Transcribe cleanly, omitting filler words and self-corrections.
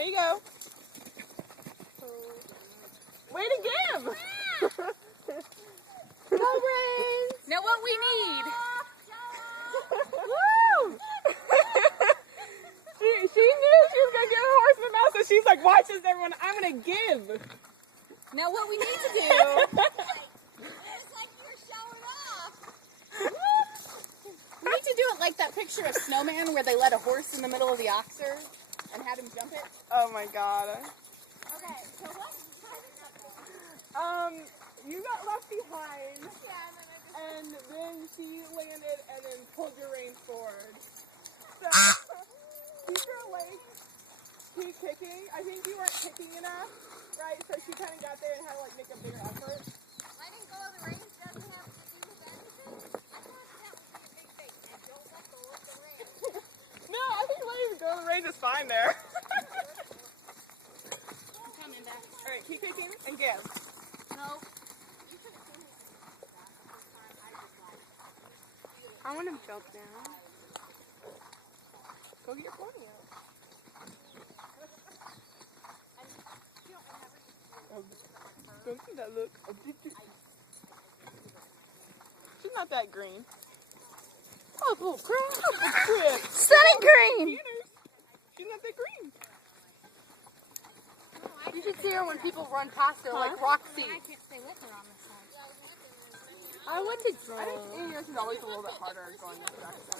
There you go. Way to give! Go, Brains! Now what we need. Woo! she knew she was gonna get a horse in the mouth, so she's like, watch this, everyone. I'm gonna give. Now what we need to do. It's like you're showing off. We need to do it like that picture of Snowman where they let a horse in the middle of the Oxer and had him jump it. Oh my god. Okay, so what? You got left behind, Yeah, and then she landed and then pulled your reins forward. So, keep your legs, keep kicking. I think you weren't kicking enough, right? So she kind of got there and had to like make a bigger effort. letting go of the reins doesn't have to do with anything. I thought that would be a big thing. And don't let go of the reins. No, I think letting go of the reins is fine there. I'm coming back. All right, keep kicking and give. No. I want to jump down. Go get your pony out. Don't see that look. She's not that green. Oh, little crap. Sunny green! She's not that green. You should see her when people run past her like Roxy. I can't stay with her on this side. I want to I think Indian is always a little bit harder going this direction.